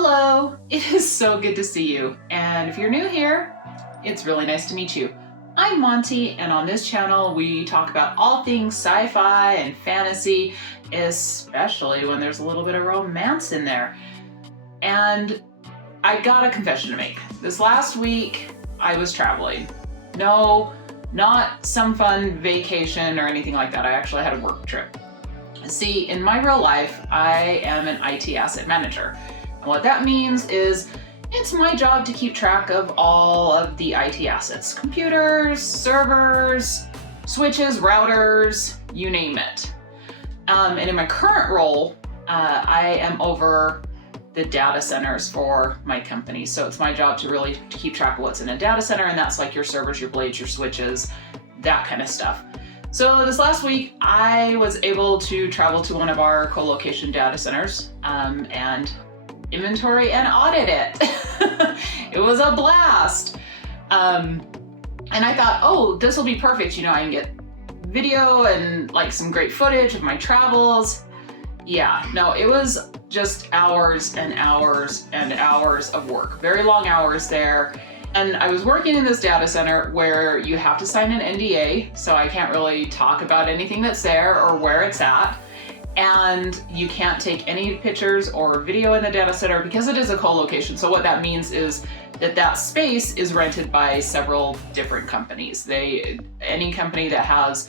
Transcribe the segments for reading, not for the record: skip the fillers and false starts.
Hello, it is so good to see you. And if you're new here, it's really nice to meet you. I'm Monty, and on this channel we talk about all things sci-fi and fantasy, especially when there's a little bit of romance in there. And I got a confession to make. This last week I was traveling. No, not some fun vacation or anything like that. I actually had a work trip. See, in my real life, I am an IT asset manager. And what that means is it's my job to keep track of all of the IT assets. Computers, servers, switches, routers, you name it. And in my current role, I am over the data centers for my company. So it's my job to really keep track of what's in a data center, and that's like your servers, your blades, your switches, that kind of stuff. So this last week, I was able to travel to one of our co-location data centers and inventory and audit it. It was a blast. And I thought, oh, this will be perfect. You know, I can get video and like some great footage of my travels. Yeah, no, it was just hours and hours and hours of work. Very long hours there. And I was working in this data center where you have to sign an NDA, so I can't really talk about anything that's there or where it's at. And you can't take any pictures or video in the data center because it is a co-location. So what that means is that that space is rented by several different companies. Any company that has,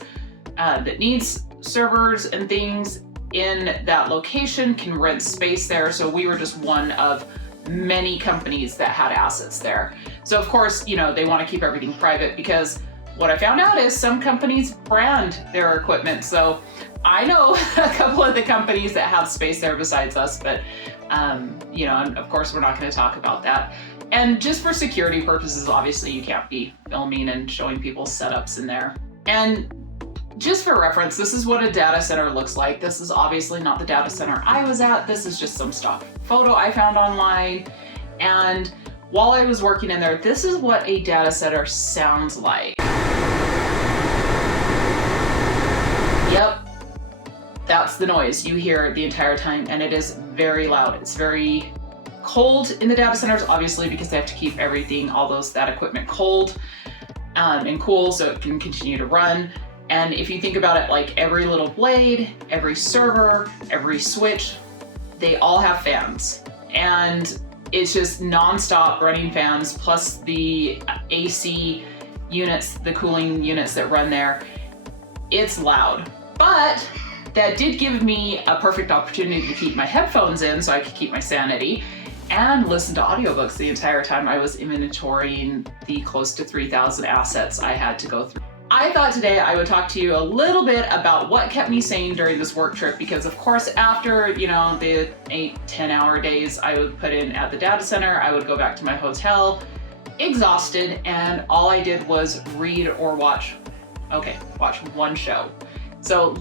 that needs servers and things in that location can rent space there. So we were just one of many companies that had assets there. So of course, you know, they want to keep everything private because what I found out is some companies brand their equipment. So I know a couple of the companies that have space there besides us, but you know, and of course we're not going to talk about that. And just for security purposes, obviously you can't be filming and showing people's setups in there. And just for reference, this is what a data center looks like. This is obviously not the data center I was at. This is just some stock photo I found online. And while I was working in there, this is what a data center sounds like. Yep, that's the noise you hear the entire time, and it is very loud. It's very cold in the data centers, obviously, because they have to keep everything, that equipment cold and cool so it can continue to run. And if you think about it, like every little blade, every server, every switch, they all have fans. And it's just nonstop running fans, plus the AC units, the cooling units that run there. It's loud. But that did give me a perfect opportunity to keep my headphones in so I could keep my sanity and listen to audiobooks the entire time I was inventorying the close to 3,000 assets I had to go through. I thought today I would talk to you a little bit about what kept me sane during this work trip, because of course after, you know, the 8-10 hour days I would put in at the data center, I would go back to my hotel exhausted, and all I did was read or watch one show. So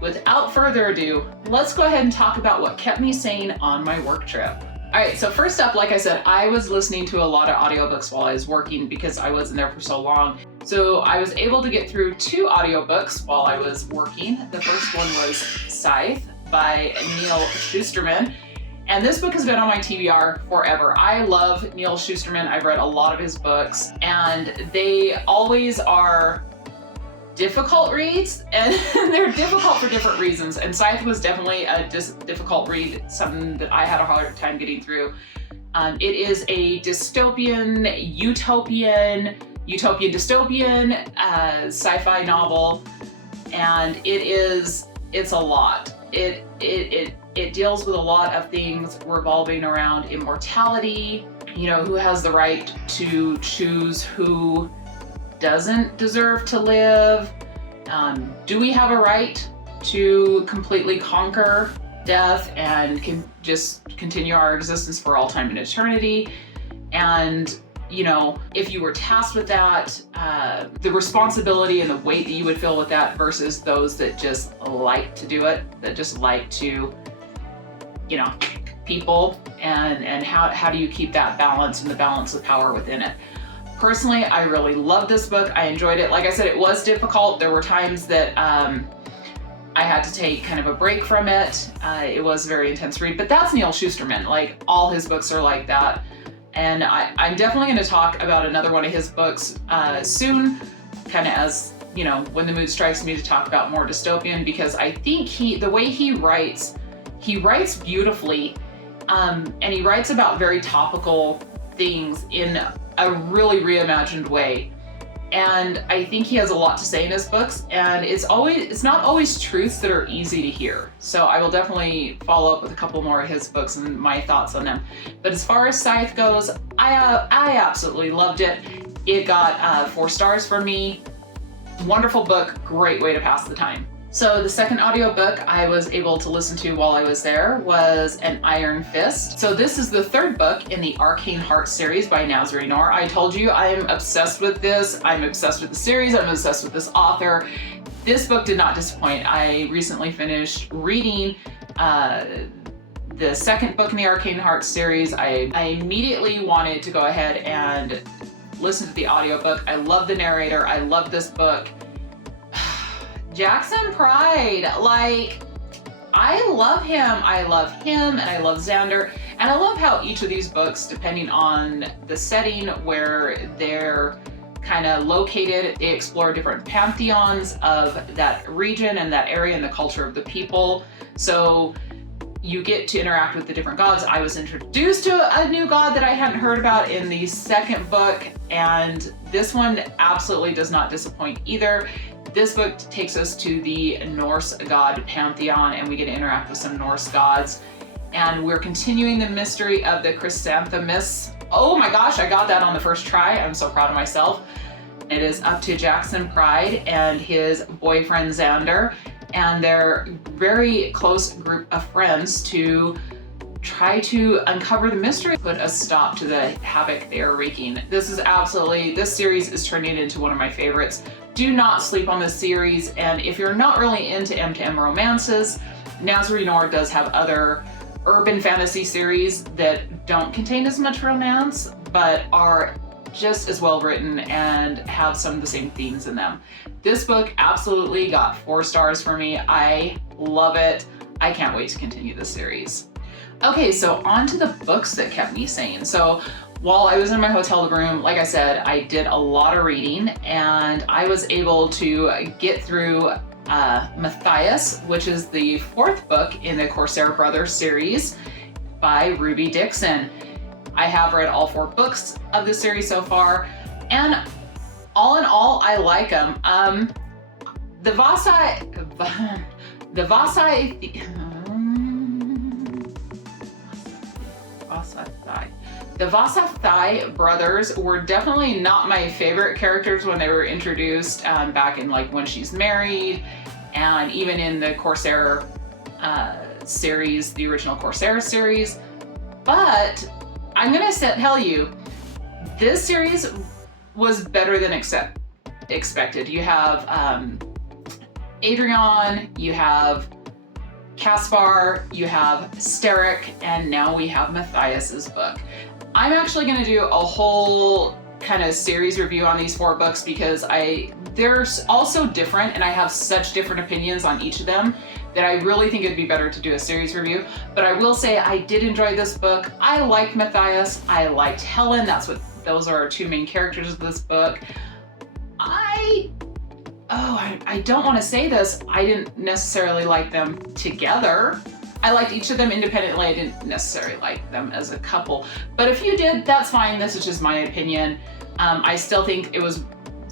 without further ado, let's go ahead and talk about what kept me sane on my work trip. All right, so first up, like I said, I was listening to a lot of audiobooks while I was working because I wasn't there for so long. So I was able to get through 2 audiobooks while I was working. The first one was Scythe by Neil Shusterman. And this book has been on my TBR forever. I love Neil Shusterman. I've read a lot of his books, and they always are difficult reads, and they're difficult for different reasons. And Scythe was definitely a difficult read, something that I had a hard time getting through. It is a dystopian, utopian dystopian sci-fi novel, and it's a lot. It deals with a lot of things revolving around immortality, you know, who has the right to choose who doesn't deserve to live. Do we have a right to completely conquer death and can just continue our existence for all time and eternity? And, you know, if you were tasked with that, the responsibility and the weight that you would feel with that versus those that just like to do it, that just like to, you know, people, and how do you keep that balance and the balance of power within it? Personally, I really loved this book. I enjoyed it. Like I said, it was difficult. There were times that I had to take kind of a break from it. It was a very intense read, but that's Neil Shusterman. Like, all his books are like that. And I'm definitely going to talk about another one of his books soon, kind of as, you know, when the mood strikes me to talk about more dystopian, because I think the way he writes beautifully, and he writes about very topical things in a really reimagined way. And I think he has a lot to say in his books, and it's not always truths that are easy to hear. So I will definitely follow up with a couple more of his books and my thoughts on them. But as far as Scythe goes, I absolutely loved it. It got 4 stars from me. Wonderful book, great way to pass the time. So the second audiobook I was able to listen to while I was there was An Iron Fist. So this is the 3rd book in the Arcane Heart series by Nasri Noor. I told you I am obsessed with this. I'm obsessed with the series. I'm obsessed with this author. This book did not disappoint. I recently finished reading the 2nd book in the Arcane Heart series. I immediately wanted to go ahead and listen to the audiobook. I love the narrator. I love this book. Jackson Pride, like, I love him, and I love Xander, and I love how each of these books, depending on the setting where they're kind of located, they explore different pantheons of that region and that area and the culture of the people. So you get to interact with the different gods. I was introduced to a new god that I hadn't heard about in the 2nd book, and this one absolutely does not disappoint either. This book takes us to the Norse god pantheon, and we get to interact with some Norse gods. And we're continuing the mystery of the chrysanthemums. Oh my gosh, I got that on the first try. I'm so proud of myself. It is up to Jackson Pride and his boyfriend Xander and their very close group of friends to try to uncover the mystery, put a stop to the havoc they are wreaking. This series is turning into one of my favorites. Do not sleep on this series, and if you're not really into M2M romances, Nasri Noor does have other urban fantasy series that don't contain as much romance, but are just as well written and have some of the same themes in them. This book absolutely got 4 stars for me. I love it. I can't wait to continue this series. Okay, so on to the books that kept me sane. So while I was in my hotel room, like I said, I did a lot of reading, and I was able to get through Mathiras, which is the 4th book in the Corsair Brothers series by Ruby Dixon. I have read all 4 books of the series so far, and all in all, I like them. The Scythe brothers were definitely not my favorite characters when they were introduced back in, like, when she's married, and even in the Corsair series, the original Corsair series. But I'm gonna tell you, this series was better than expected. You have Adrian, you have Caspar, you have Sterek, and now we have Mathias's book. I'm actually going to do a whole kind of series review on these 4 books because they're all so different, and I have such different opinions on each of them that I really think it'd be better to do a series review. But I will say I did enjoy this book. I liked Mathiras. I liked Helen. Those are our 2 main characters of this book. I don't want to say this. I didn't necessarily like them together. I liked each of them independently. I didn't necessarily like them as a couple. But if you did, that's fine. This is just my opinion. I still think it was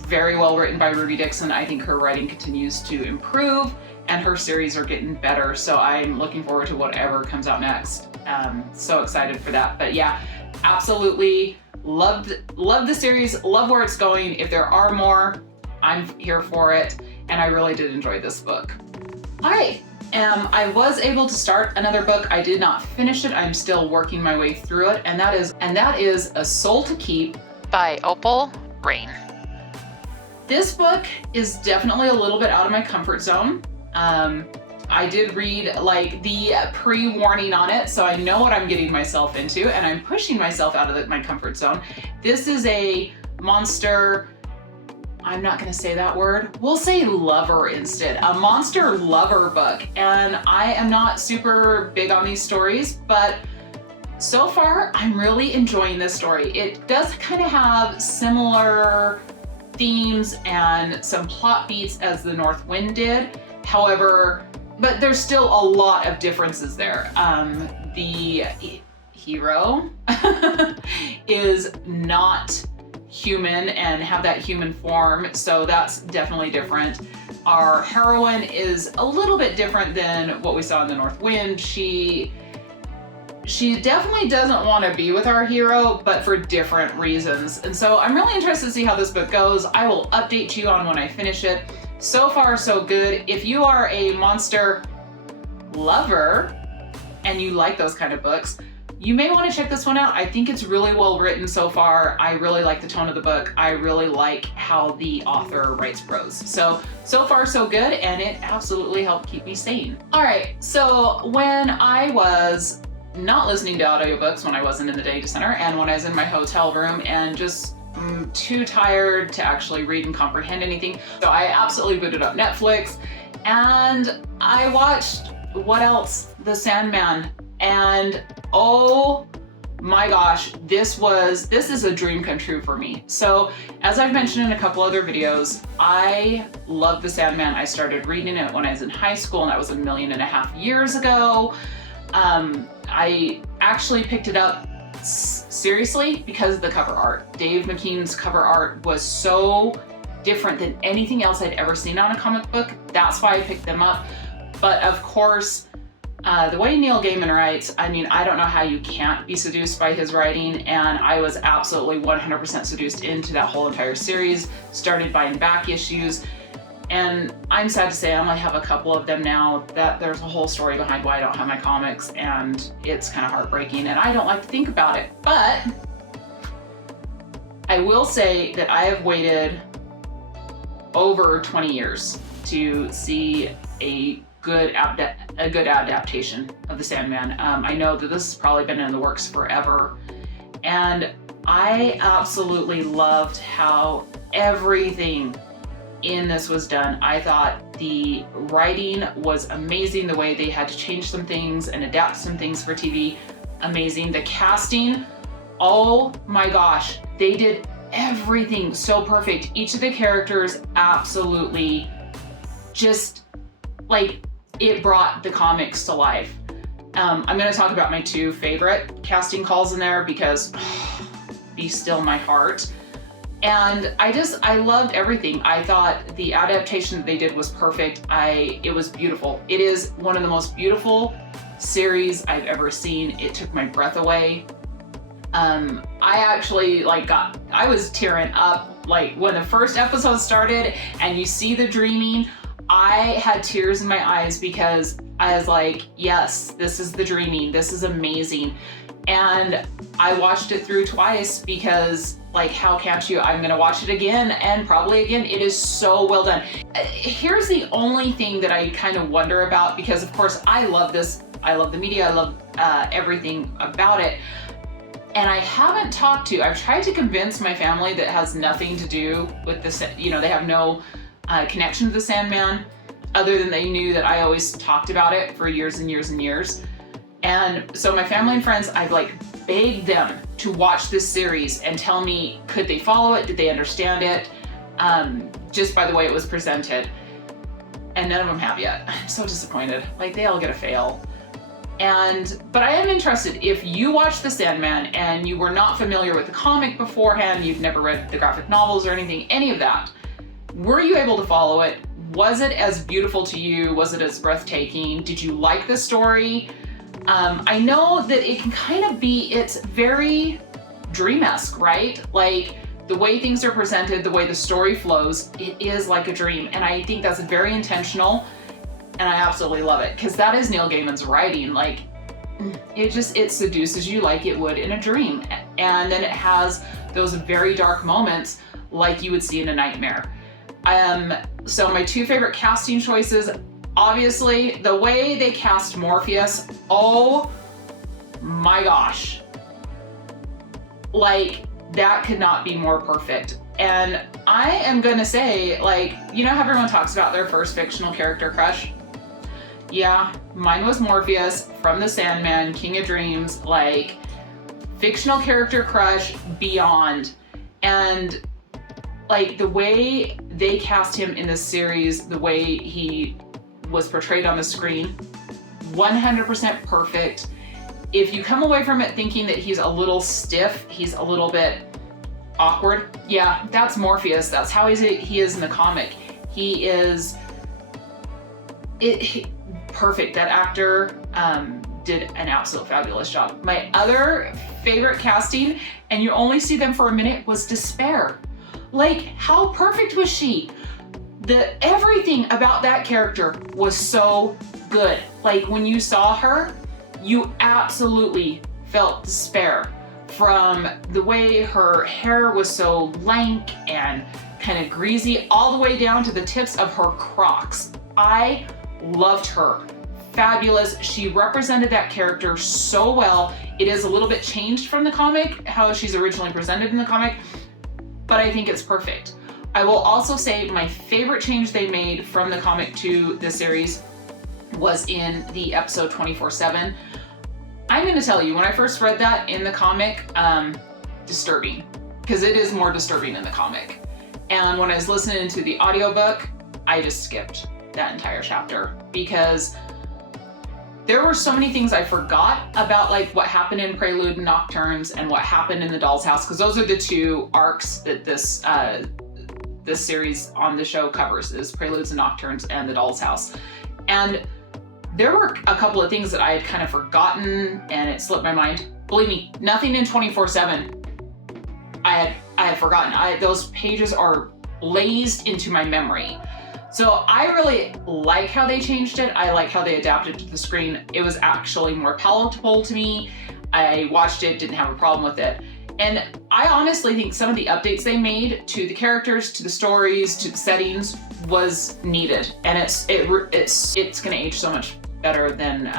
very well written by Ruby Dixon. I think her writing continues to improve, and her series are getting better. So I'm looking forward to whatever comes out next. So excited for that. But yeah, absolutely love the series. Love where it's going. If there are more, I'm here for it. And I really did enjoy this book. All right. I was able to start another book. I did not finish it. I'm still working my way through it, and that is A Soul to Keep by Opal Rain. This book is definitely a little bit out of my comfort zone. I did read like the pre-warning on it, so I know what I'm getting myself into, and I'm pushing myself out of my comfort zone. This is a monster, I'm not gonna say that word. We'll say lover instead. A monster lover book. And I am not super big on these stories, but so far I'm really enjoying this story. It does kind of have similar themes and some plot beats as the North Wind did. However, but there's still a lot of differences there. The hero is not human and have that human form, so that's definitely different. Our heroine is a little bit different than what we saw in the North Wind. She definitely doesn't want to be with our hero, but for different reasons. And so I'm really interested to see how this book goes. I will update you on when I finish it. So far, so good. If you are a monster lover and you like those kind of books, you may want to check this one out. I think it's really well written so far. I really like the tone of the book. I really like how the author writes prose. So far so good, and it absolutely helped keep me sane. All right, so when I was not listening to audiobooks, when I wasn't in the data center, and when I was in my hotel room and just too tired to actually read and comprehend anything, so I absolutely booted up Netflix, and I watched, what else? The Sandman. And oh my gosh, this is a dream come true for me. So as I've mentioned in a couple other videos, I love The Sandman. I started reading it when I was in high school, and that was 1.5 million years ago. I actually picked it up seriously because of the cover art. Dave McKean's cover art was so different than anything else I'd ever seen on a comic book. That's why I picked them up. But of course, the way Neil Gaiman writes, I mean, I don't know how you can't be seduced by his writing, and I was absolutely 100% seduced into that whole entire series, started buying back issues, and I'm sad to say I only have a couple of them now. That there's a whole story behind why I don't have my comics, and it's kind of heartbreaking, and I don't like to think about it. But I will say that I have waited over 20 years to see a good adaptation of The Sandman. I know that this has probably been in the works forever, and I absolutely loved how everything in this was done. I thought the writing was amazing, the way they had to change some things and adapt some things for TV, amazing. The casting, oh my gosh, they did everything so perfect. Each of the characters absolutely just like, it brought the comics to life. I'm gonna talk about my two favorite casting calls in there because Be Still My Heart. And I loved everything. I thought the adaptation that they did was perfect. it was beautiful. It is one of the most beautiful series I've ever seen. It took my breath away. I actually I was tearing up like when the first episode started and you see the dreaming. I had tears in my eyes because I was like, yes, this is the dreaming. This is amazing. And I watched it through twice because, like, how can't you? I'm gonna watch it again and probably again. It is so well done. Here's the only thing that I kind of wonder about, because of course I love this. I love the media. I love everything about it. And I haven't I've tried to convince my family that has nothing to do with this, they have no connection to the Sandman, other than they knew that I always talked about it for years and years and years. And so my family and friends, I've begged them to watch this series and tell me, could they follow it? Did they understand it? Just by the way it was presented. And none of them have yet. I'm so disappointed. They all get a fail. But I am interested, if you watch The Sandman and you were not familiar with the comic beforehand, you've never read the graphic novels or anything, any of that, were you able to follow it? Was it as beautiful to you? Was it as breathtaking? Did you like the story? I know that it can kind of be, it's very dream-esque, right? The way things are presented, the way the story flows, it is like a dream. And I think that's very intentional, and I absolutely love it, because that is Neil Gaiman's writing. It seduces you like it would in a dream. And then it has those very dark moments like you would see in a nightmare. So my two favorite casting choices, obviously, the way they cast Morpheus, oh my gosh. That could not be more perfect. And I am gonna say, like, you know how everyone talks about their first fictional character crush? Yeah, mine was Morpheus from the Sandman, King of Dreams, like fictional character crush beyond. And like the way they cast him in this series, the way he was portrayed on the screen, 100% perfect. If you come away from it thinking that he's a little stiff, he's a little bit awkward, yeah, that's Morpheus. That's how he is in the comic. He is perfect. That actor did an absolute fabulous job. My other favorite casting, and you only see them for a minute, was Despair. Like, how perfect was she? Everything about that character was so good. Like, when you saw her, you absolutely felt despair, from the way her hair was so lank and kind of greasy, all the way down to the tips of her Crocs. I loved her. Fabulous. She represented that character so well. It is a little bit changed from the comic, how she's originally presented in the comic, but I think it's perfect. I will also say my favorite change they made from the comic to the series was in the episode 24/7. I'm going to tell you, when I first read that in the comic, disturbing, because it is more disturbing in the comic. And when I was listening to the audiobook, I just skipped that entire chapter, because there were so many things I forgot about, like what happened in Prelude and Nocturnes and what happened in the Doll's House, because those are the two arcs that this series on the show covers, is Preludes and Nocturnes and the Doll's House. And there were a couple of things that I had kind of forgotten and it slipped my mind. Believe me, nothing in 24/7 I had forgotten. Those pages are blazed into my memory. So I really like how they changed it. I like how they adapted to the screen. It was actually more palatable to me. I watched it, didn't have a problem with it. And I honestly think some of the updates they made to the characters, to the stories, to the settings was needed. And it's gonna age so much better than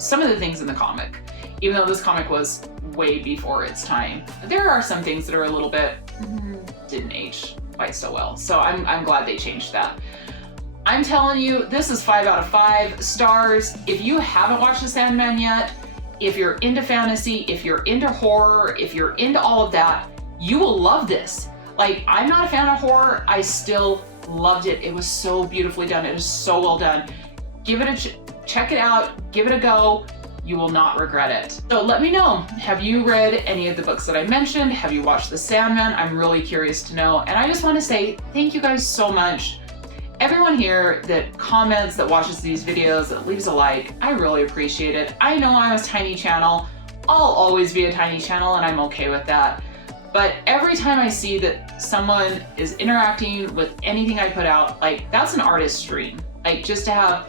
some of the things in the comic, even though this comic was way before its time. There are some things that are a little bit didn't age quite so well. So I'm glad they changed that. I'm telling you, this is 5 out of 5 stars. If you haven't watched The Sandman yet, if you're into fantasy, if you're into horror, if you're into all of that, you will love this. Like, I'm not a fan of horror. I still loved it. It was so beautifully done. It was so well done. Give it check it out. Give it a go. You will not regret it. So let me know, have you read any of the books that I mentioned? Have you watched The Sandman? I'm really curious to know. And I just want to say thank you guys so much. Everyone here that comments, that watches these videos, that leaves a like, I really appreciate it. I know I'm a tiny channel. I'll always be a tiny channel, and I'm okay with that. But every time I see that someone is interacting with anything I put out, like, that's an artist's dream. Like, just to have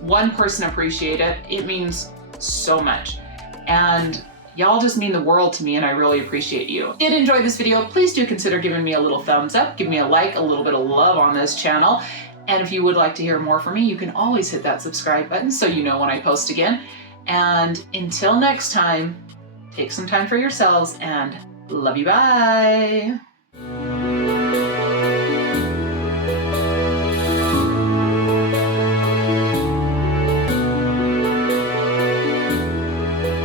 one person appreciate it, it means so much. And y'all just mean the world to me, and I really appreciate you. If you did enjoy this video, please do consider giving me a little thumbs up, give me a like, a little bit of love on this channel. And if you would like to hear more from me, you can always hit that subscribe button so you know when I post again. And until next time, take some time for yourselves, and love you, bye.